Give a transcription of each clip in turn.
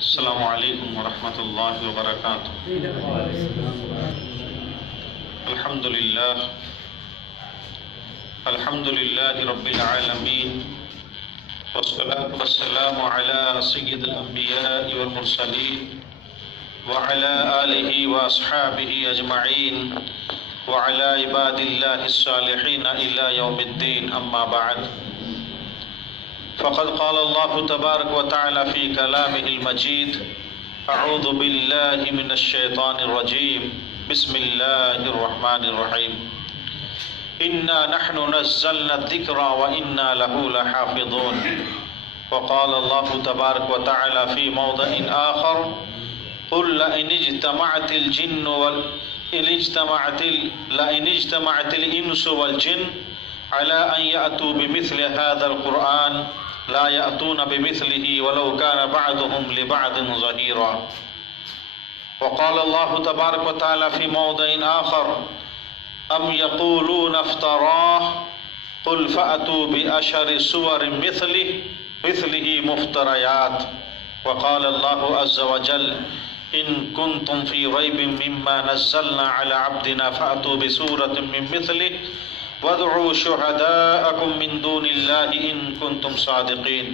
السلام علیکم ورحمۃ اللہ وبرکاتہ۔ الحمد للہ رب العالمین، والصلاة والسلام علی سید الانبیاء والمرسلین وعلی آلہ واصحابہ اجمعین وعلی عباد اللہ الصالحین الی یوم الدین، اما بعد، فقد قال الله تبارك وتعالى في كلامه المجيد: أعوذ بالله من الشيطان الرجيم، بسم الله الرحمن الرحيم، إنا نحن نزلنا الذكر وإنا له لحافظون. وقال الله تبارك وتعالى في موضع آخر: قل لئن اجتمعت الإنس والجن على أن يأتوا بمثل هذا القرآن لا يأتون بمثله ولو كان بعضهم لبعض ظهيرا. وقال الله تبارك وتعالى في موضع آخر: أم يقولون افتراه قل فأتوا بأشر سور مثله مفتريات. وقال الله عز وجل: إن كنتم في ريب مما نزلنا على عبدنا فأتوا بسورة من مثله وادعوا شهداءكم من دون الله إن كنتم صادقين.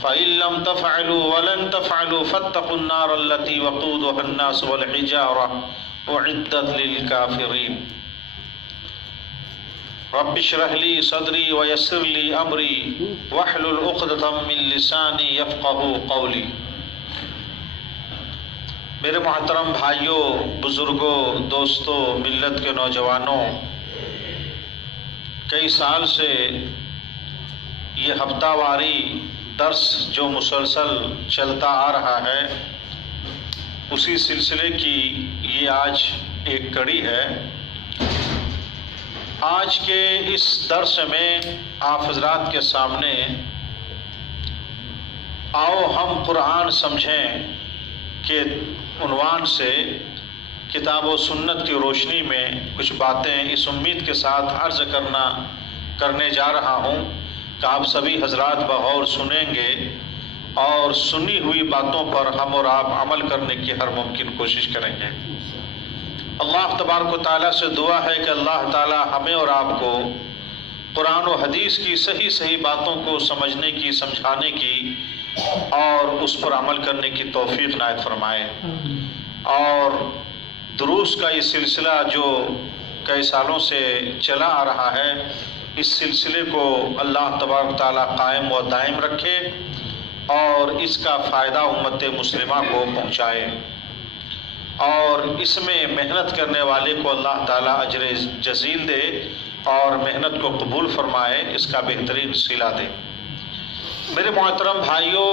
فإن لم تفعلوا ولن تفعلوا فاتقوا النار التي وقودها الناس والحجارة أعدت للكافرين. رب اشرح لي صدري ويسر لي أمري واحلل عقدة من لساني يفقهوا قولي. میرے محترم بھائیوں، بزرگوں، دوستوں، ملت کے نوجوانوں، کئی سال سے یہ ہفتہ واری درس جو مسلسل چلتا آ رہا ہے، اسی سلسلے کی یہ آج ایک کڑی ہے۔ آج کے اس درس میں آپ حضرات کے سامنے آؤ ہم قرآن سمجھیں کے عنوان سے کتاب و سنت کی روشنی میں کچھ باتیں اس امید کے ساتھ عرض کرنے جا رہا ہوں کہ آپ سبھی حضرات بغور سنیں گے اور سنی ہوئی باتوں پر ہم اور آپ عمل کرنے کی ہر ممکن کوشش کریں گے۔ اللہ تبارک و تعالیٰ سے دعا ہے کہ اللہ تعالیٰ ہمیں اور آپ کو قرآن و حدیث کی صحیح باتوں کو سمجھنے کی، سمجھانے کی اور اس پر عمل کرنے کی توفیق عنایت فرمائے۔ اور دروس کا یہ سلسلہ جو کئی سالوں سے چلا آ رہا ہے، اس سلسلے کو اللہ تبارک تعالیٰ قائم و دائم رکھے اور اس کا فائدہ امت مسلمہ کو پہنچائے، اور اس میں محنت کرنے والے کو اللہ تعالیٰ اجر جزیل دے اور محنت کو قبول فرمائے، اس کا بہترین صلہ دے۔ میرے محترم بھائیوں،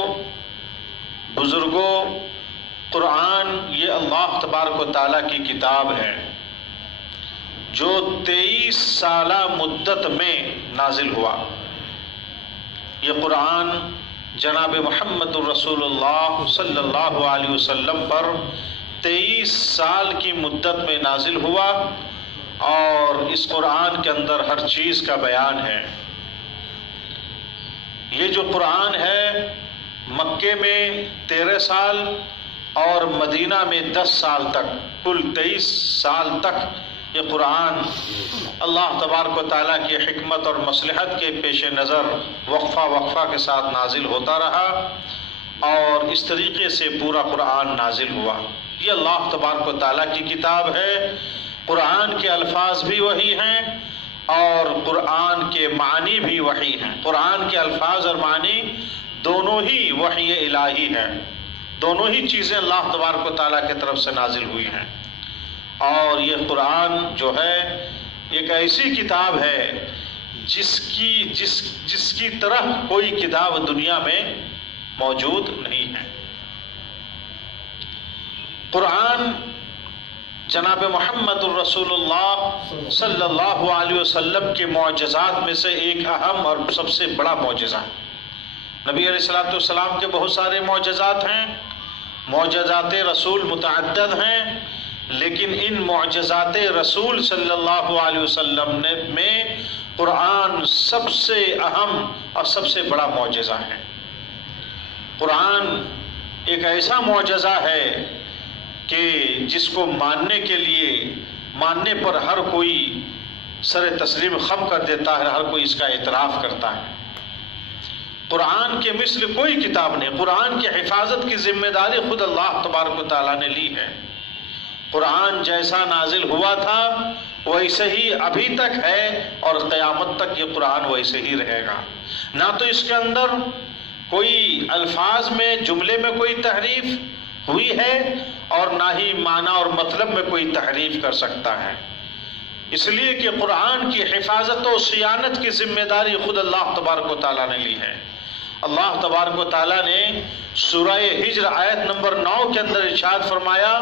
بزرگوں، قرآن یہ اللہ تبارک و تعالیٰ کی کتاب ہے جو 23 سالہ مدت میں نازل ہوا۔ یہ قرآن جناب محمد الرسول اللہ صلی اللہ علیہ وسلم پر 23 سال کی مدت میں نازل ہوا، اور اس قرآن کے اندر ہر چیز کا بیان ہے۔ یہ جو قرآن ہے مکے میں 13 سال اور مدینہ میں 10 سال تک، کل 23 سال تک یہ قرآن اللہ تبارک و تعالیٰ کی حکمت اور مصلحت کے پیش نظر وقفہ کے ساتھ نازل ہوتا رہا، اور اس طریقے سے پورا قرآن نازل ہوا۔ یہ اللہ تبارک و تعالیٰ کی کتاب ہے۔ قرآن کے الفاظ بھی وہی ہیں اور قرآن کے معنی بھی وحی ہیں۔ قرآن کے الفاظ اور معنی دونوں ہی وحی الہی ہیں، دونوں ہی چیزیں اللہ تبارک و تعالیٰ کی طرف سے نازل ہوئی ہیں۔ اور یہ قرآن جو ہے ایک ایسی کتاب ہے جس کی طرح کوئی کتاب دنیا میں موجود نہیں ہے۔ قرآن جناب محمد الرسول اللہ صلی اللہ علیہ وسلم کے معجزات میں سے ایک اہم اور سب سے بڑا معجزہ ہے۔ نبی علیہ الصلوۃ والسلام کے بہت سارے معجزات ہیں، معجزات رسول متعدد ہیں، لیکن ان معجزات رسول صلی اللہ علیہ وسلم میں قرآن سب سے اہم اور سب سے بڑا معجزہ ہے۔ قرآن ایک ایسا معجزہ ہے کہ جس کو ماننے پر ہر کوئی سر تسلیم خم کر دیتا ہے، ہر کوئی اس کا اعتراف کرتا ہے۔ قرآن کے مثل کوئی کتاب نہیں۔ قرآن کی حفاظت کی ذمہ داری خود اللہ تبارک و تعالیٰ نے لی ہے۔ قرآن جیسا نازل ہوا تھا ویسے ہی ابھی تک ہے اور قیامت تک یہ قرآن ویسے ہی رہے گا۔ نہ تو اس کے اندر کوئی الفاظ میں، جملے میں کوئی تحریف ہوئی ہے اور نہ ہی معنی اور مطلب میں کوئی تحریف کر سکتا ہے، اس لیے کہ قرآن کی حفاظت و صیانت کی ذمہ داری خود اللہ تبارک و تعالیٰ نے لی ہے۔ اللہ تبارک و تعالیٰ نے سورہ ہجر آیت نمبر 9 کے اندر ارشاد فرمایا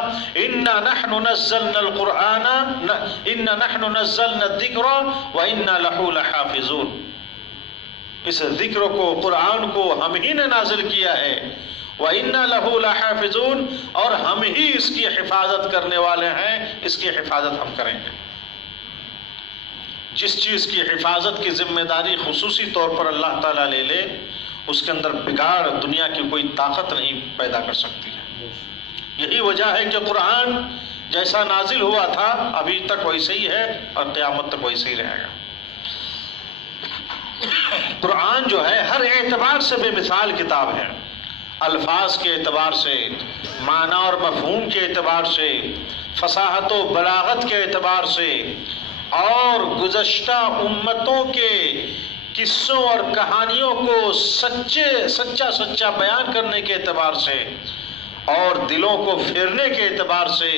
اِنَّا نَحْنُ نَزَّلْنَا الْقُرْآنَ اِنَّا نَحْنُ نَزَّلْنَا الذِّكْرَ وَإِنَّا لَهُ لَحَافِظُونَ۔ اس ذکر کو، قرآن کو ہم ہی نے نازل کیا ہے، وَإِنَّا لَهُ لَحَافِظُونَ، اور ہم ہی اس کی حفاظت کرنے والے ہیں، اس کی حفاظت ہم کریں گے۔ جس چیز کی حفاظت کی ذمہ داری خصوصی طور پر اللہ تعالیٰ لے لے، اس کے اندر بگاڑ دنیا کی کوئی طاقت نہیں پیدا کر سکتی ہے۔ یہی وجہ ہے کہ قرآن جیسا نازل ہوا تھا ابھی تک ویسے ہی ہے اور قیامت تک ویسے ہی رہے گا۔ قرآن جو ہے ہر اعتبار سے بے مثال کتاب ہے، الفاظ کے اعتبار سے، معنی اور مفہوم کے اعتبار سے، فصاحت و بلاغت کے اعتبار سے، اور گزشتہ امتوں کے قصوں اور کہانیوں کو سچا بیان کرنے کے اعتبار سے، اور دلوں کو پھیرنے کے اعتبار سے،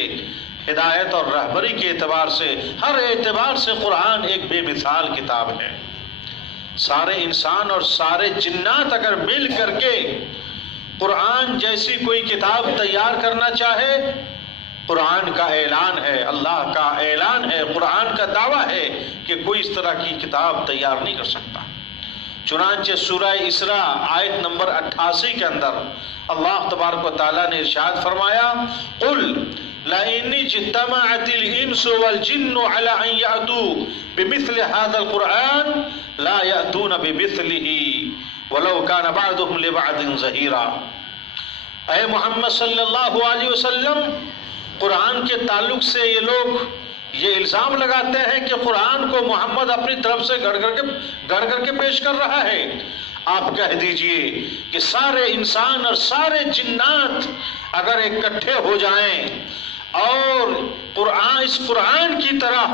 ہدایت اور رہبری کے اعتبار سے، ہر اعتبار سے قرآن ایک بے مثال کتاب ہے۔ سارے انسان اور سارے جنات اگر مل کر کے قرآن جیسی کوئی کتاب تیار کرنا چاہے، قرآن کا اعلان ہے، اللہ کا اعلان ہے، قرآن کا دعویٰ ہے کہ کوئی اس طرح کی کتاب تیار نہیں کر سکتا۔ چنانچہ سورہ اسراء آیت نمبر 88 کے اندر اللہ تبارک و تعالیٰ نے ارشاد فرمایا قُلْ لَئِنِ اجْتَمَعَتِ الْإِنسُ وَالْجِنُّ عَلَىٰ أَن يَأْتُوا بِمِثْلِ هَذَا الْقُرْآنِ لَا يَأْتُونَ بِمِثْلِهِ وَلَوْ كَانَ بَعْضُهُمْ لِبَعْضٍ ظَهِيرًا۔ اے محمد صلی اللہ علیہ وسلم، قرآن کے تعلق سے یہ لوگ یہ الزام لگاتے ہیں کہ قرآن کو محمد اپنی طرف سے گڑھ کر کے پیش کر رہا ہے۔ آپ کہہ دیجئے کہ سارے انسان اور سارے جنات اگر اکٹھے ہو جائیں اور اس قرآن کی طرح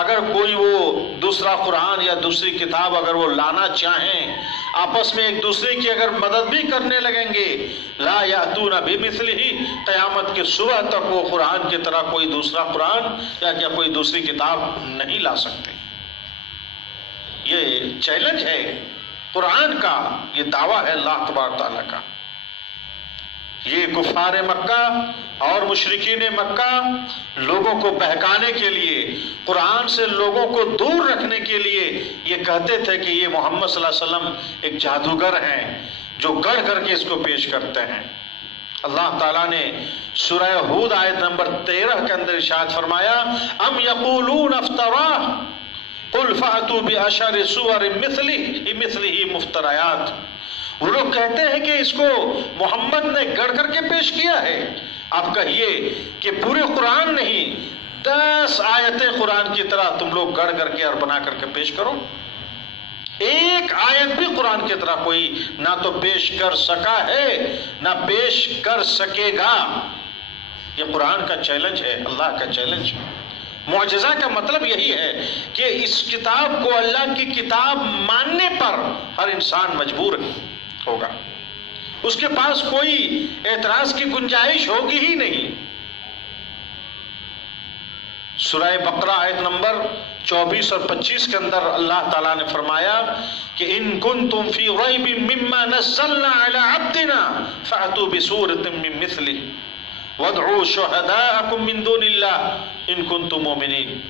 اگر کوئی وہ دوسرا قرآن یا دوسری کتاب اگر وہ لانا چاہیں، آپس میں ایک دوسرے کی اگر مدد بھی کرنے لگیں گے، لا یاتون بمثلہ، قیامت کے صبح تک وہ قرآن کی طرح کوئی دوسرا قرآن یا کوئی دوسری کتاب نہیں لا سکتے۔ یہ چیلنج ہے قرآن کا، یہ دعویٰ ہے اللہ تبارک تعالیٰ کا۔ یہ کفار مکہ اور مشرکین مکہ لوگوں کو بہکانے کے لیے، قرآن سے لوگوں کو دور رکھنے کے لیے یہ کہتے تھے کہ یہ محمد صلی اللہ علیہ وسلم ایک جادوگر ہیں جو گڑھ کر کے اس کو پیش کرتے ہیں۔ اللہ تعالیٰ نے سورہ ہود آیت نمبر 13 کے اندر ارشاد فرمایا ام یقولون افتراہ قل فأتوا بعشر سور مثلہ مفتریات۔ وہ لوگ کہتے ہیں کہ اس کو محمد نے گڑھ کر کے پیش کیا ہے۔ آپ کہیے کہ پورے قرآن نہیں، 10 آیتیں قرآن کی طرح تم لوگ گڑھ کر کے اور بنا کر کے پیش کرو۔ ایک آیت بھی قرآن کی طرح کوئی نہ تو پیش کر سکا ہے نہ پیش کر سکے گا۔ یہ قرآن کا چیلنج ہے، اللہ کا چیلنج ہے۔ معجزہ کا مطلب یہی ہے کہ اس کتاب کو اللہ کی کتاب ماننے پر ہر انسان مجبور ہوگا، اس کے پاس کوئی اعتراض کی گنجائش ہوگی ہی نہیں۔ سورہ بقرہ آیت نمبر 24 اور 25 کے اندر اللہ تعالیٰ نے فرمایا کہ ان کنتم فی ریب مما نزلنا علی عبدنا فأتوا بسورۃ من مثلہ وادعوا شہداءکم من دون اللہ ان کنتم مؤمنین۔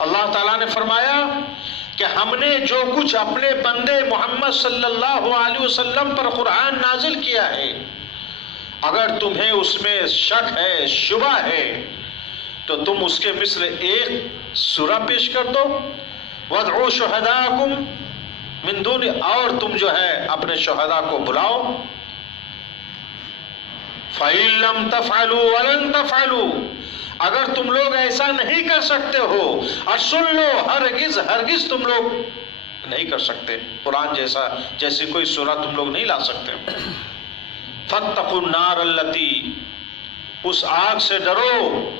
اللہ تعالیٰ نے فرمایا کہ ہم نے جو کچھ اپنے بندے محمد صلی اللہ علیہ وسلم پر قرآن نازل کیا ہے، اگر تمہیں اس میں شک ہے، شبہ ہے، تو تم اس کے مثل ایک سورہ پیش کر دو۔ وَادْعُوا شُهَدَاءَكُمْ، من دون، اور تم جو ہے اپنے شہداء کو بلاؤ. فَإِن لَّمْ تَفْعَلُوا وَلَن تَفْعَلُوا، اگر تم لوگ ایسا نہیں کر سکتے ہو، اور سن لو ہرگز تم لوگ نہیں کر سکتے، قرآن جیسی کوئی سورہ تم لوگ نہیں لا سکتے. فَاتَّقُوا النَّارَ الَّتِي، اس آگ سے ڈرو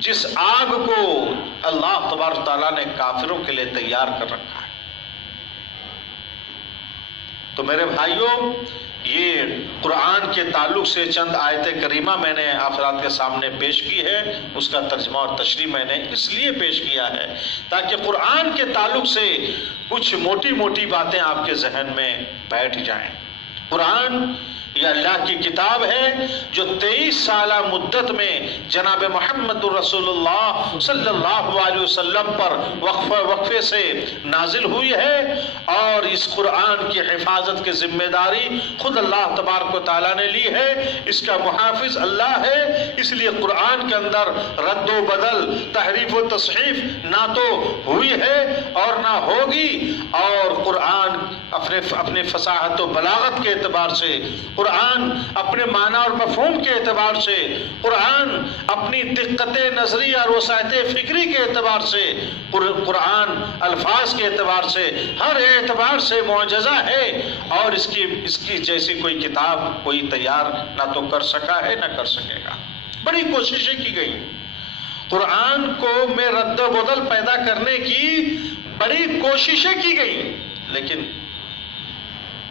جس آگ کو اللہ تبارک تعالیٰ نے کافروں کے لیے تیار کر رکھا ہے. تو میرے بھائیوں، یہ قرآن کے تعلق سے چند آیت کریمہ میں نے آپ حضرات کے سامنے پیش کی ہے. اس کا ترجمہ اور تشریح میں نے اس لیے پیش کیا ہے تاکہ قرآن کے تعلق سے کچھ موٹی موٹی باتیں آپ کے ذہن میں بیٹھ جائیں. قرآن یہ اللہ کی کتاب ہے جو 23 سالہ مدت میں جناب محمد رسول اللہ صلی اللہ علیہ وسلم پر وقفے سے نازل ہوئی ہے، اور اس قرآن کی حفاظت کی ذمہ داری خود اللہ تبارک و تعالیٰ نے لی ہے. اس کا محافظ اللہ ہے. اس لیے قرآن کے اندر رد و بدل، تحریف و تصحیف نہ تو ہوئی ہے اور نہ ہوگی. اور قرآن اپنے فصاحت و بلاغت کے اعتبار سے، قرآن اپنے معنی اور مفہوم کے اعتبار سے، قرآن اپنی دقت نظری اور وسعت فکری کے اعتبار سے، قرآن الفاظ کے اعتبار سے، ہر اعتبار سے معجزہ ہے. اور اس کی جیسی کوئی کتاب کوئی تیار نہ تو کر سکا ہے نہ کر سکے گا. بڑی کوششیں کی گئی قرآن کو میں رد و بدل پیدا کرنے کی، بڑی کوششیں کی گئی، لیکن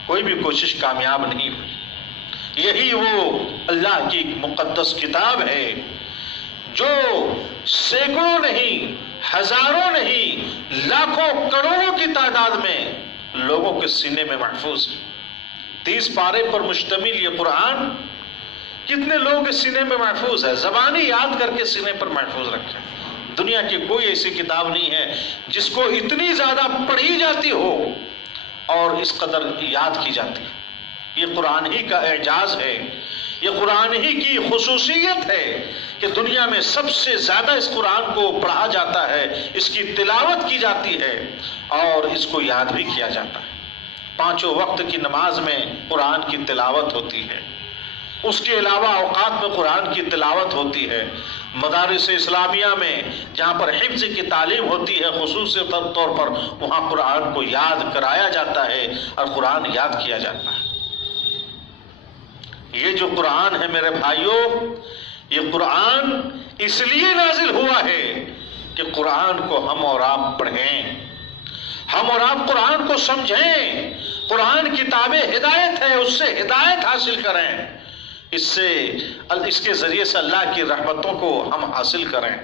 کوئی بھی کوشش کامیاب نہیں ہوئی. یہی وہ اللہ کی مقدس کتاب ہے جو سینکڑوں نہیں، ہزاروں نہیں، لاکھوں کروڑوں کی تعداد میں لوگوں کے سینے میں محفوظ ہے. 30 پارے پر مشتمل یہ قرآن کتنے لوگوں کے سینے میں محفوظ ہے، زبانی یاد کر کے سینے پر محفوظ رکھے. دنیا کی کوئی ایسی کتاب نہیں ہے جس کو اتنی زیادہ پڑھی جاتی ہو اور اس قدر یاد کی جاتی ہے. یہ قرآن ہی کا اعجاز ہے، یہ قرآن ہی کی خصوصیت ہے کہ دنیا میں سب سے زیادہ اس قرآن کو پڑھا جاتا ہے، اس کی تلاوت کی جاتی ہے اور اس کو یاد بھی کیا جاتا ہے. 5 وقت کی نماز میں قرآن کی تلاوت ہوتی ہے، اس کے علاوہ اوقات میں قرآن کی تلاوت ہوتی ہے. مدارس اسلامیہ میں جہاں پر حفظ کی تعلیم ہوتی ہے خصوصی طور پر وہاں قرآن کو یاد کرایا جاتا ہے اور قرآن یاد کیا جاتا ہے. یہ جو قرآن ہے میرے بھائیوں، یہ قرآن اس لیے نازل ہوا ہے کہ قرآن کو ہم اور آپ پڑھیں، ہم اور آپ قرآن کو سمجھیں. قرآن کتاب ہدایت ہے، اس سے ہدایت حاصل کریں، اس کے ذریعے سے اللہ کی رحمتوں کو ہم حاصل کریں،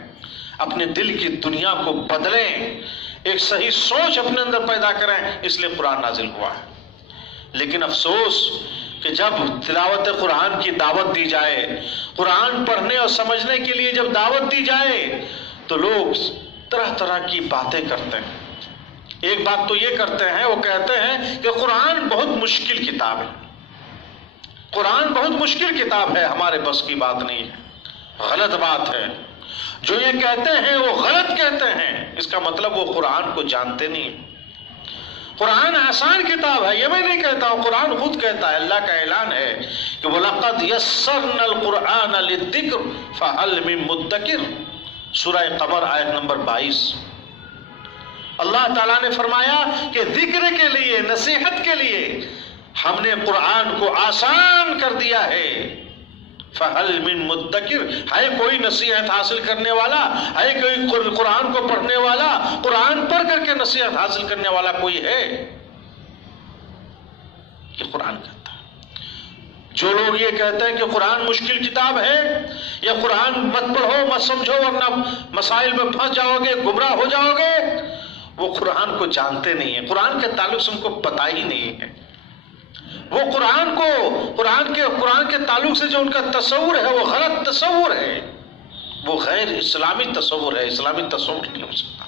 اپنے دل کی دنیا کو بدلیں، ایک صحیح سوچ اپنے اندر پیدا کریں. اس لیے قرآن نازل ہوا ہے. لیکن افسوس کہ جب تلاوت قرآن کی دعوت دی جائے، قرآن پڑھنے اور سمجھنے کے لیے جب دعوت دی جائے تو لوگ طرح طرح کی باتیں کرتے ہیں. ایک بات تو یہ کرتے ہیں، وہ کہتے ہیں کہ قرآن بہت مشکل کتاب ہے، قرآن بہت مشکل کتاب ہے، ہمارے بس کی بات نہیں ہے. غلط بات ہے. جو یہ کہتے ہیں وہ غلط کہتے ہیں. اس کا مطلب وہ قرآن کو جانتے نہیں. قرآن آسان کتاب ہے، یہ میں نہیں کہتا ہوں، قرآن خود کہتا ہے. اللہ کا اعلان ہے کہ وَلَقَدْ يَسَّرْنَا الْقُرْآنَ لِلذِّكْرِ فَهَلْ مِن مُدَّكِرٍ، سورہ قمر آیت نمبر 22. اللہ تعالیٰ نے فرمایا کہ ذکر کے لیے، نصیحت کے لیے ہم نے قرآن کو آسان کر دیا ہے. فَهَلْ مِن مُدَّكِرٍ، ہے کوئی نصیحت حاصل کرنے والا، ہے کوئی قرآن کو پڑھنے والا، قرآن پڑھ کر کے نصیحت حاصل کرنے والا کوئی ہے؟ یہ قرآن کہتا ہے. جو لوگ یہ کہتے ہیں کہ قرآن مشکل کتاب ہے یا قرآن مت پڑھو مت سمجھو ورنہ مسائل میں پھنس جاؤ گے، گمراہ ہو جاؤ گے، وہ قرآن کو جانتے نہیں ہیں. قرآن کے تعلق سے ان کو پتہ ہی نہیں ہے. وہ قرآن کے تعلق سے جو ان کا تصور ہے وہ غلط تصور ہے، وہ غیر اسلامی تصور ہے، اسلامی تصور نہیں ہو سکتا.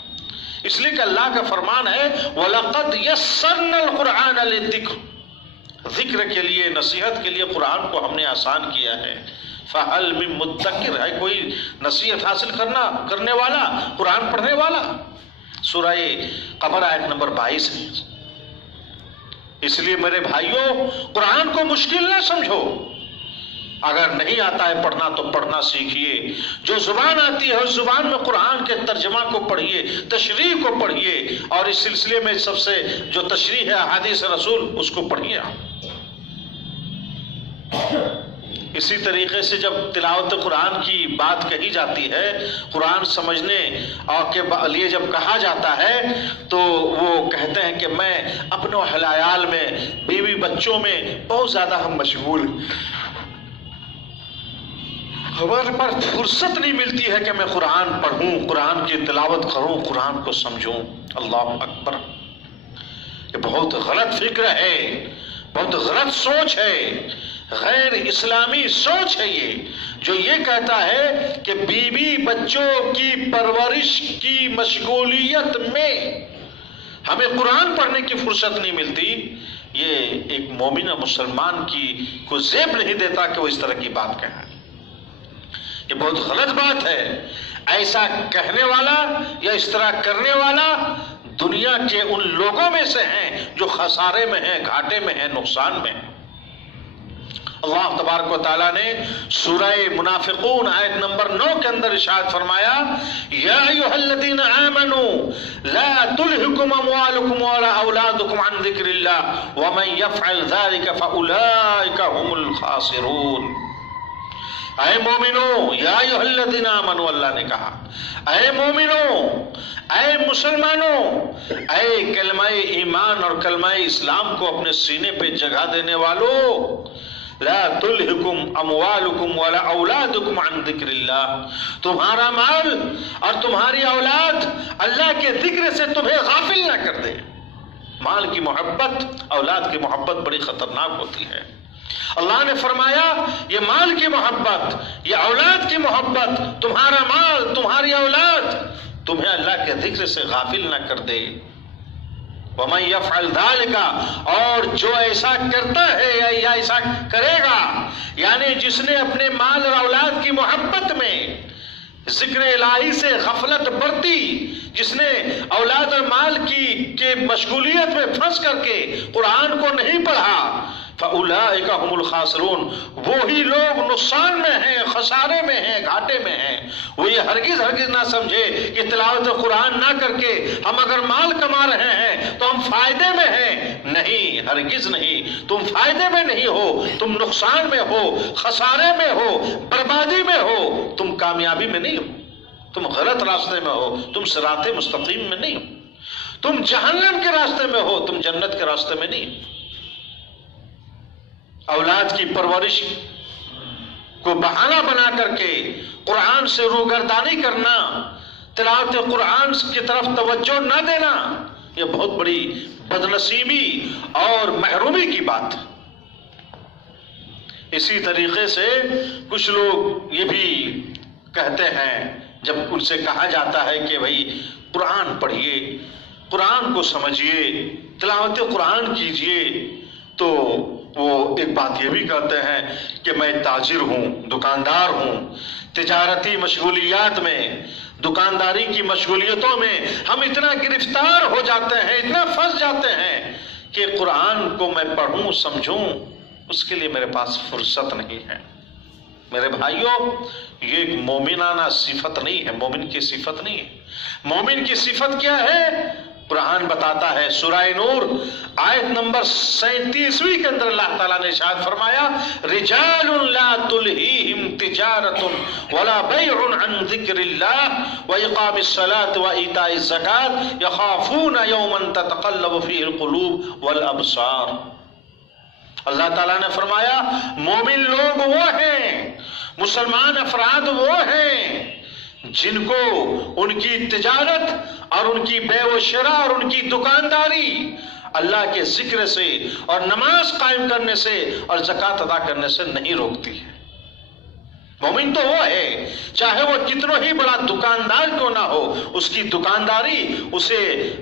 اس لیے کہ اللہ کا فرمان ہے وَلَقَدْ يَسَّرْنَا الْقُرْآنَ لِلذِّكْرِ، ذکر کے لیے، نصیحت کے لیے قرآن کو ہم نے آسان کیا ہے. فَهَلْ مِن مُدَّكِرٍ، ہے کوئی نصیحت حاصل کرنے والا، قرآن پڑھنے والا. سورہ قمر آیت نمبر 22 ہے. اس لیے میرے بھائیوں قرآن کو مشکل نہ سمجھو، اگر نہیں آتا ہے پڑھنا تو پڑھنا سیکھیے، جو زبان آتی ہے اس زبان میں قرآن کے ترجمہ کو پڑھیے، تشریح کو پڑھیے، اور اس سلسلے میں سب سے جو تشریح ہے احادیث رسول اس کو پڑھیے۔ اسی طریقے سے جب تلاوت قرآن کی بات کہی جاتی ہے، قرآن سمجھنے اور کے لیے جب کہا جاتا ہے تو وہ کہتے ہیں کہ میں اپنے اہل عیال میں، بیوی بچوں میں بہت زیادہ ہم مشغول، ہمارے پاس فرصت نہیں ملتی ہے کہ میں قرآن پڑھوں، قرآن کی تلاوت کروں، قرآن کو سمجھوں۔ اللہ اکبر، یہ بہت غلط فکر ہے، بہت غلط سوچ ہے، غیر اسلامی سوچ ہے یہ، جو یہ کہتا ہے کہ بیوی بچوں کی پرورش کی مشغولیت میں ہمیں قرآن پڑھنے کی فرصت نہیں ملتی۔ یہ ایک مومن مسلمان کی کو زیب نہیں دیتا کہ وہ اس طرح کی بات کہے، یہ بہت غلط بات ہے۔ ایسا کہنے والا یا اس طرح کرنے والا دنیا کے ان لوگوں میں سے ہیں جو خسارے میں ہیں، گھاٹے میں ہیں، نقصان میں ہیں۔ اللہ تبارک و تعالیٰ نے سورہ منافقون آیت نمبر 9 کے اندر ارشاد فرمایا، یا ایھا الذین آمنوا لا تلہکم اموالکم ولا اولادکم عن ذکر اللہ ومن یفعل ذلک فاولئک هم الخاسرون۔ اے مومنو، یا ایھا الذین آمنوا، اللہ نے کہا اے مومنو، اے مسلمانوں، اے کلمہ ایمان اور کلمہ اسلام کو اپنے سینے پہ جگہ دینے والوں، لا تلہکم اموالکم ولا اولادکم عن ذکر اللہ، تمہارا مال اور تمہاری اولاد اللہ کے ذکر سے تمہیں غافل نہ کر دے۔ مال کی محبت، اولاد کی محبت بڑی خطرناک ہوتی ہے۔ اللہ نے فرمایا یہ مال کی محبت، یہ اولاد کی محبت، تمہارا مال، تمہاری اولاد تمہیں اللہ کے ذکر سے غافل نہ کر دے۔ وَمَن يَفْعَلْ ذَلِكَ، اور جو ایسا کرتا ہے یا ایسا کرے گا، یعنی جس نے اپنے مال اور اولاد کی محبت میں ذکر الہی سے غفلت برتی، جس نے اولاد اور مال کی مشغولیت میں پھنس کر کے قرآن کو نہیں پڑھا، فَأُولَئِكَ هُمُ الْخَاسِرُونَ، وہی لوگ نقصان میں ہیں، خسارے میں ہیں، گھاٹے میں ہیں۔ وہ یہ ہرگز نہ سمجھے کہ تلاوت قرآن نہ کر کے ہم اگر مال کما رہے ہیں تو ہم فائدے میں ہیں، نہیں، ہرگز نہیں، تم فائدے میں نہیں ہو، تم نقصان میں ہو، خسارے میں ہو، بربادی میں ہو، تم کامیابی میں نہیں ہو، تم غلط راستے میں ہو، تم صراط مستقیم میں نہیں ہو، تم جہنم کے راستے میں ہو، تم جنت کے راستے میں نہیں ہو۔ اولاد کی پرورش کو بہانہ بنا کر کے قرآن سے روگردانی کرنا، تلاوت قرآن کی طرف توجہ نہ دینا، یہ بہت بڑی بدنصیبی اور محرومی کی بات ہے۔ اسی طریقے سے کچھ لوگ یہ بھی کہتے ہیں، جب ان سے کہا جاتا ہے کہ بھائی قرآن پڑھیے، قرآن کو سمجھیے، تلاوت قرآن کیجئے، تو وہ ایک بات یہ بھی کہتے ہیں کہ میں تاجر ہوں، دکاندار ہوں، تجارتی مشغولیات میں، دکانداری کی مشغولیتوں میں ہم اتنا گرفتار ہو جاتے ہیں، اتنا پھنس جاتے ہیں کہ قرآن کو میں پڑھوں، سمجھوں، اس کے لیے میرے پاس فرصت نہیں ہے۔ میرے بھائیوں، یہ ایک مومنانہ صفت نہیں ہے، مومن کی صفت نہیں ہے۔ مومن کی صفت کیا ہے؟ قرآن بتاتا ہے، سورہ نور آیت نمبر 37 کے اندر اللہ تعالیٰ نے ارشاد فرمایا، رجال لا تلہیہم تجارت ولا بیع عن ذکر اللہ واقام الصلاۃ وایتاء الزکاۃ یخافون یوما تتقلب فیہ القلوب والابصار۔ اللہ تعالیٰ نے فرمایا مومن لوگ وہ ہیں، مسلمان افراد وہ ہیں جن کو ان کی تجارت اور ان کی بے و شراء اور ان کی دکانداری اللہ کے ذکر سے اور نماز قائم کرنے سے اور زکوٰۃ ادا کرنے سے نہیں روکتی ہے۔ مومن تو وہ ہے چاہے وہ کتنا ہی بڑا دکاندار کیوں نہ ہو، اس کی دکانداری اسے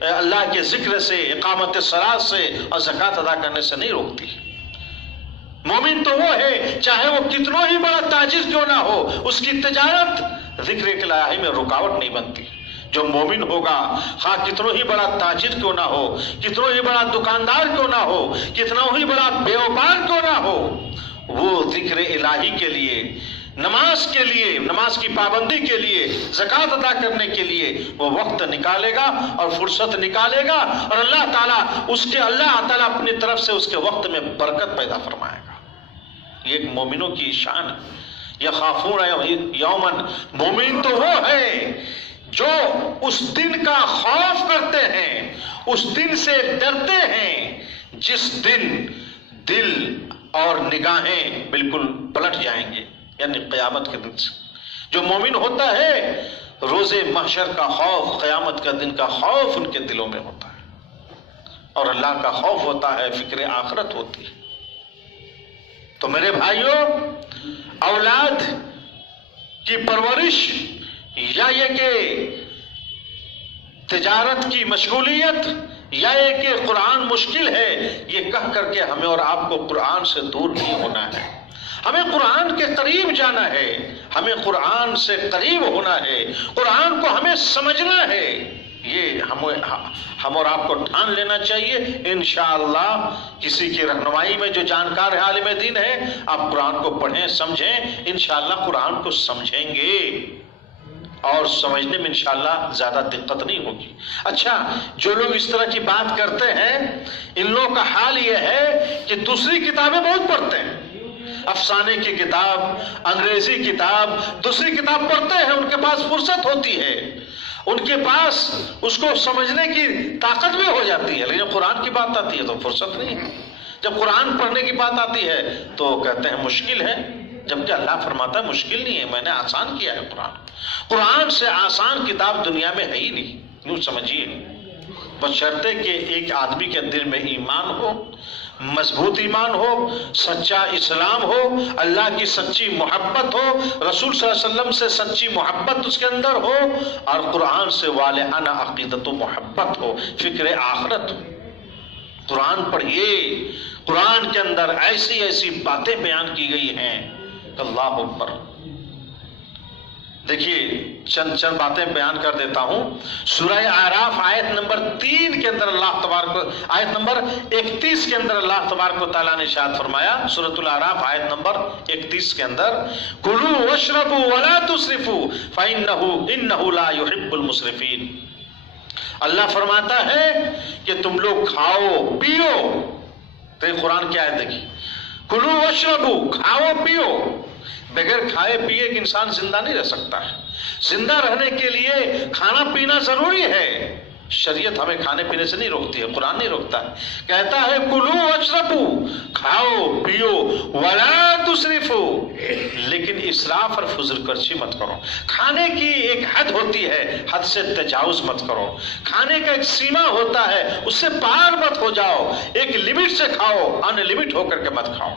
اللہ کے ذکر سے، اقامت الصلاۃ سے اور زکوٰۃ ادا کرنے سے نہیں روکتی ہے۔ مومن تو وہ ہے چاہے وہ کتنا ہی بڑا تاجر کیوں نہ ہو، اس کی تجارت ذکر الہی میں رکاوٹ نہیں بنتی۔ جو مومن ہوگا، خواہ کتنا ہی بڑا تاجر کیوں نہ ہو، کتنا ہی بڑا دکاندار کیوں نہ ہو، کتنا ہی بڑا بیوپار کیوں نہ ہو، وہ ذکر الہی کے لیے، نماز کے لیے، نماز کی پابندی کے لیے، زکوٰۃ ادا کرنے کے لیے وہ وقت نکالے گا اور فرصت نکالے گا، اور اللہ تعالیٰ اپنی طرف سے اس کے وقت میں برکت پیدا فرمائے گا۔ یہ ایک مومنوں کی شان ہے۔ یخافون یومن، مومن تو وہ ہے جو اس دن کا خوف کرتے ہیں، اس دن سے ڈرتے ہیں جس دن دل اور نگاہیں بالکل پلٹ جائیں گے، یعنی قیامت کے دن سے۔ جو مومن ہوتا ہے روز محشر کا خوف، قیامت کا دن کا خوف ان کے دلوں میں ہوتا ہے، اور اللہ کا خوف ہوتا ہے، فکر آخرت ہوتی ہے۔ تو میرے بھائیوں، اولاد کی پرورش یا یہ کہ تجارت کی مشغولیت یا یہ کہ قرآن مشکل ہے، یہ کہہ کر کے ہمیں اور آپ کو قرآن سے دور نہیں ہونا ہے۔ ہمیں قرآن کے قریب جانا ہے، ہمیں قرآن سے قریب ہونا ہے، قرآن کو ہمیں سمجھنا ہے۔ یہ ہم اور آپ کو ٹھان لینا چاہیے۔ انشاءاللہ کسی کی رہنمائی میں جو جانکار عالم دین ہے، آپ قرآن کو پڑھیں، سمجھیں، انشاءاللہ قرآن کو سمجھیں گے اور سمجھنے میں انشاءاللہ زیادہ دقت نہیں ہوگی۔ اچھا، جو لوگ اس طرح کی بات کرتے ہیں، ان لوگوں کا حال یہ ہے کہ دوسری کتابیں بہت پڑھتے ہیں، افسانے کی کتاب، انگریزی کتاب، دوسری کتاب پڑھتے ہیں، ان کے پاس فرصت ہوتی ہے، ان کے پاس اس کو سمجھنے کی طاقت بھی ہو جاتی ہے، لیکن جب قرآن کی بات آتی ہے تو فرصت نہیں ہے۔ جب قرآن پڑھنے کی بات آتی ہے تو کہتے ہیں مشکل ہے، جبکہ اللہ فرماتا ہے مشکل نہیں ہے، میں نے آسان کیا ہے۔ قرآن سے آسان کتاب دنیا میں ہے ہی نہیں، یوں سمجھیے، بشرطے کہ ایک آدمی کے دل میں ایمان ہو، مضبوط ایمان ہو، سچا اسلام ہو، اللہ کی سچی محبت ہو، رسول صلی اللہ علیہ وسلم سے سچی محبت اس کے اندر ہو، اور قرآن سے والہانہ عقیدت و محبت ہو، فکر آخرت ہو۔ قرآن پڑھیے، قرآن کے اندر ایسی ایسی باتیں بیان کی گئی ہیں، اللہ اکبر۔ دیکھیے چند باتیں بیان کر دیتا ہوں۔ سورہ اعراف آیت نمبر 3 کے اندر اللہ تبارک، آیت نمبر 31 کے اندر اللہ تبارک و تعالیٰ نے ارشاد فرمایا، سورۃ الاعراف آیت نمبر 31 کے اندر، کلوا واشربوا ولا تسرفوا انہ لا يحب المسرفین۔ اللہ فرماتا ہے کہ تم لوگ کھاؤ پیو، تو قرآن کی آیت دیکھیے، کلوا واشربوا، کھاؤ پیو۔ بغیر کھائے پیے ایک انسان زندہ نہیں رہ سکتا ہے۔ زندہ رہنے کے لیے کھانا پینا ضروری ہے۔ شریعت ہمیں کھانے پینے سے نہیں روکتی ہے، قرآن نہیں روکتا ہے، کہتا ہے کلو واشربو، کھاؤ پیو، ولا تسرفو، لیکن اسراف اور فضول خرچی مت کرو۔ کھانے کی ایک حد ہوتی ہے، حد سے تجاوز مت کرو۔ کھانے کا ایک سیما ہوتا ہے، اس سے پار مت ہو جاؤ۔ ایک لمٹ سے کھاؤ، ان لمٹ ہو کر کے مت کھاؤ۔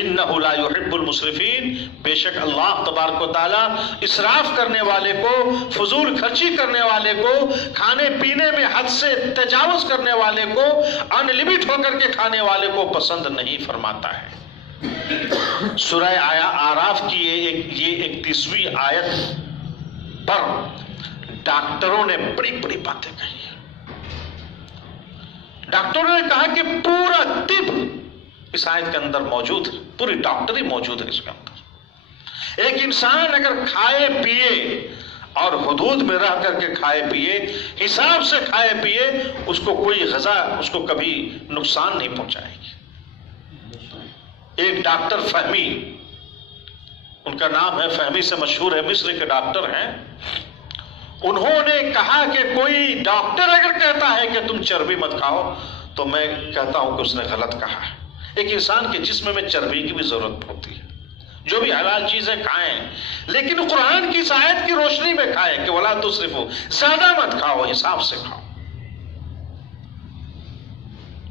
انہ لا يحب المسرفین، بے شک اللہ تبارک و تعالیٰ اسراف کرنے والے کو، فضول خرچی کرنے والے کو، کھانے پینے میں حد سے تجاوز کرنے والے کو، ان لمٹ ہو کر کے کھانے والے کو پسند نہیں فرماتا ہے۔ سورہ اعراف کی یہ 31ویں آیت پر ڈاکٹروں نے بڑی بڑی باتیں کہی ہیں۔ ڈاکٹروں نے کہا کہ پورا طب اس آیت کے اندر موجود ہے، پوری ڈاکٹری موجود ہے اس کے اندر۔ ایک انسان اگر کھائے پیے اور حدود میں رہ کر کے کھائے پیے، حساب سے کھائے پیے، اس کو کوئی غذا اس کو کبھی نقصان نہیں پہنچائے گی۔ ایک ڈاکٹر فہمی، ان کا نام ہے، فہمی سے مشہور ہے، مصر کے ڈاکٹر ہیں، انہوں نے کہا کہ کوئی ڈاکٹر اگر کہتا ہے کہ تم چربی مت کھاؤ تو میں کہتا ہوں کہ اس نے غلط کہا ہے۔ ایک انسان کے جسم میں چربی کی بھی ضرورت ہوتی ہے، جو بھی حلال چیزیں کھائیں، لیکن قرآن کی اس آیت کی روشنی میں کھائیں کہ ولا تسرفوا، زیادہ مت کھاؤ، حساب سے کھاؤ۔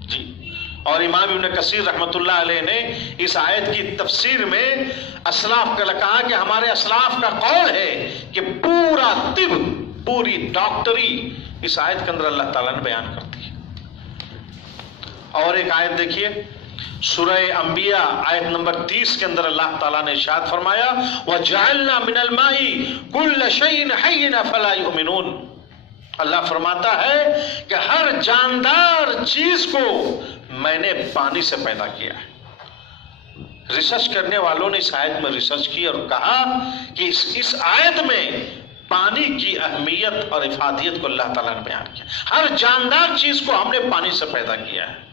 جی، اور امام ابن کثیر رحمۃ اللہ علیہ نے اس آیت کی تفسیر میں اسلاف کا کہا کہ ہمارے اسلاف کا قول ہے کہ پورا طب، پوری ڈاکٹری اس آیت کے اندر اللہ تعالیٰ نے بیان کر دی ہے۔ اور ایک آیت دیکھیے، سورہ انبیاء آیت نمبر 30 کے اندر اللہ تعالیٰ نے ارشاد فرمایا وَجَعَلْنَا مِنَ الْمَاءِ كُلَّ شَيْءٍ حَيٍّ فَلَا يُؤْمِنُونَ۔ اللہ فرماتا ہے کہ ہر جاندار چیز کو میں نے پانی سے پیدا کیا ہے۔ ریسرچ کرنے والوں نے اس آیت میں ریسرچ کی اور کہا کہ اس آیت میں پانی کی اہمیت اور افادیت کو اللہ تعالیٰ نے بیان کیا۔ ہر جاندار چیز کو ہم نے پانی سے پیدا کیا ہے۔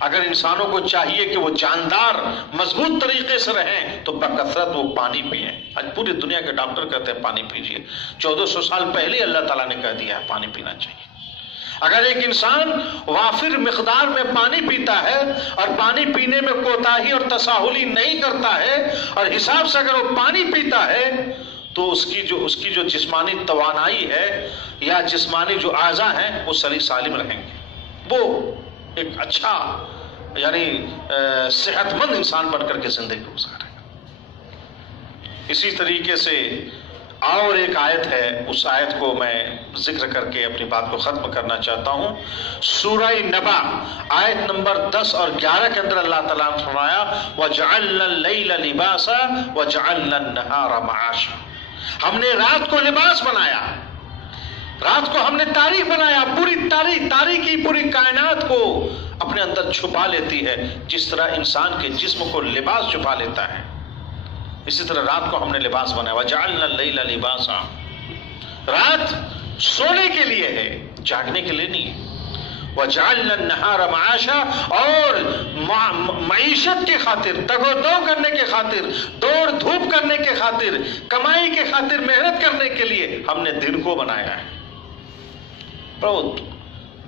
اگر انسانوں کو چاہیے کہ وہ جاندار مضبوط طریقے سے رہیں تو بکثرت وہ پانی پئیں۔ آج پوری دنیا کے ڈاکٹر کہتے ہیں پانی پیجیے، 1400 سال پہلے اللہ تعالیٰ نے کہہ دیا ہے پانی پینا چاہیے۔ اگر ایک انسان وافر مقدار میں پانی پیتا ہے اور پانی پینے میں کوتاہی اور تساہلی نہیں کرتا ہے اور حساب سے اگر وہ پانی پیتا ہے تو اس کی جو جسمانی توانائی ہے یا جسمانی جو اعضاء ہیں وہ صحیح سالم رہیں گے، وہ ایک اچھا یعنی صحت مند انسان بن کر کے زندگی گزارے گا۔ اسی طریقے سے اور ایک آیت ہے، اس آیت کو میں ذکر کر کے اپنی بات کو ختم کرنا چاہتا ہوں۔ سورہ نبا آیت نمبر 10 اور 11 کے اندر اللہ تعالیٰ نے فرمایا وَجَعَلْنَا اللَّيْلَ لِبَاسًا وَجَعَلْنَا النَّهَارَ مَعَاشًا۔ ہم نے رات کو لباس بنایا، رات کو ہم نے تاریک بنایا، پوری تاریکی پوری کائنات کو اپنے اندر چھپا لیتی ہے، جس طرح انسان کے جسم کو لباس چھپا لیتا ہے، اسی طرح رات کو ہم نے لباس بنایا۔ وَجَعَلْنَا اللَّيْلَ لِبَاسًا، رات سونے کے لیے ہے، جاگنے کے لیے نہیں ہے۔ وَجَعَلْنَا النَّهَارَ مَعَاشًا، اور معیشت کی خاطر، تگ و دو کرنے کے خاطر، دوڑ دھوپ کرنے کے خاطر، کمائی کے خاطر محنت کرنے کے لیے ہم نے دن کو بنایا ہے۔ بہت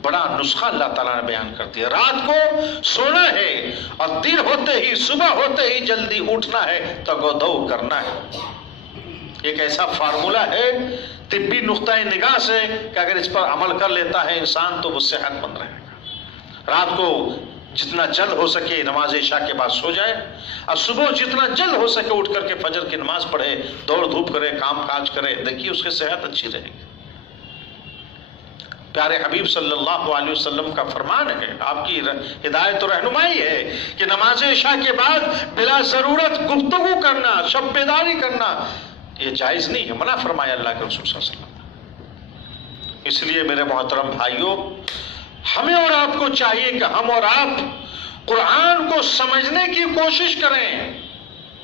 بڑا نسخہ اللہ تعالیٰ نے بیان کر دیا۔ رات کو سونا ہے اور دن ہوتے ہی، صبح ہوتے ہی جلدی اٹھنا ہے، تگ و دو کرنا ہے۔ ایک ایسا فارمولہ ہے طبی نقطۂ نگاہ سے کہ اگر اس پر عمل کر لیتا ہے انسان تو وہ صحت مند رہے گا۔ رات کو جتنا جلد ہو سکے نماز عشاء کے بعد سو جائے، اور صبح جتنا جلد ہو سکے اٹھ کر کے فجر کی نماز پڑھے، دوڑ دھوپ کرے، کام کاج کرے، دیکھیے اس کی صحت اچھی رہے گی۔ پیارے حبیب صلی اللہ علیہ وسلم کا فرمان ہے، آپ کی ہدایت و رہنمائی ہے کہ نماز عشاء کے بعد بلا ضرورت گفتگو کرنا، شب بیداری کرنا یہ جائز نہیں ہے، منع فرمایا اللہ کے رسول صلی اللہ علیہ وسلم۔ اس لیے میرے محترم بھائیوں، ہمیں اور آپ کو چاہیے کہ ہم اور آپ قرآن کو سمجھنے کی کوشش کریں۔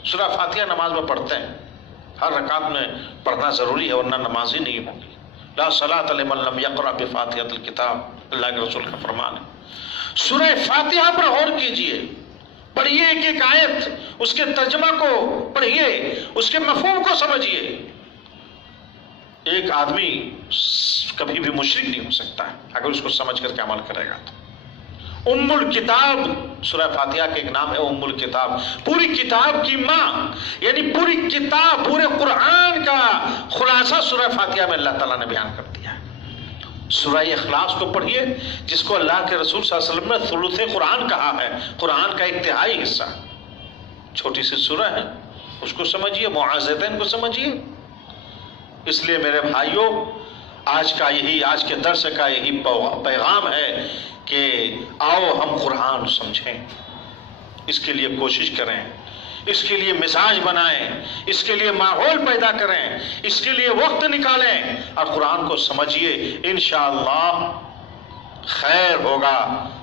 سورہ فاتحہ نماز میں پڑھتے ہیں، ہر رکعت میں پڑھنا ضروری ہے ورنہ نماز ہی نہیں ہوگی۔ لا صلاۃ لمن لم یقرأ بفاتحۃ الکتاب، اللہ کے رسول کا فرمان ہے۔ سورہ فاتحہ پر غور کیجئے، پڑھیے ایک ایک آیت، اس کے ترجمہ کو پڑھیے، اس کے مفہوم کو سمجھیے۔ ایک آدمی کبھی بھی مشرک نہیں ہو سکتا ہے اگر اس کو سمجھ کر کے عمل کرے گا تو۔ ام الکتاب سورہ فاتحہ کے ایک نام ہے ام الکتاب، پوری کتاب کی ماں، یعنی پوری کتاب، پورے قرآن کا خلاصہ سورہ فاتحہ میں اللہ تعالیٰ نے بیان کر دیا ہے۔ سورہ اخلاص کو پڑھیے، جس کو اللہ کے رسول صلی اللہ علیہ وسلم نے ثلث قرآن کہا ہے، قرآن کا ایک تہائی حصہ، چھوٹی سی سورہ ہے، اس کو سمجھیے، معاذتین کو سمجھیے۔ اس لیے میرے بھائیوں، آج کے درس کا یہی پیغام ہے کہ آؤ ہم قرآن سمجھیں، اس کے لیے کوشش کریں، اس کے لیے مزاج بنائیں، اس کے لیے ماحول پیدا کریں، اس کے لیے وقت نکالیں اور قرآن کو سمجھیے۔ انشاءاللہ خیر ہوگا،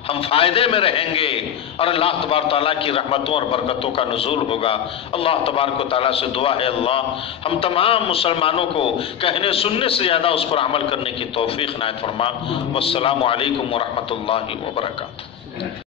ہم فائدے میں رہیں گے اور اللہ تبارک تعالیٰ کی رحمتوں اور برکتوں کا نزول ہوگا۔ اللہ تبارک و تعالیٰ سے دعا ہے اللہ ہم تمام مسلمانوں کو کہنے سننے سے زیادہ اس پر عمل کرنے کی توفیق عنایت فرما۔ والسلام علیکم ورحمۃ اللہ وبرکاتہ۔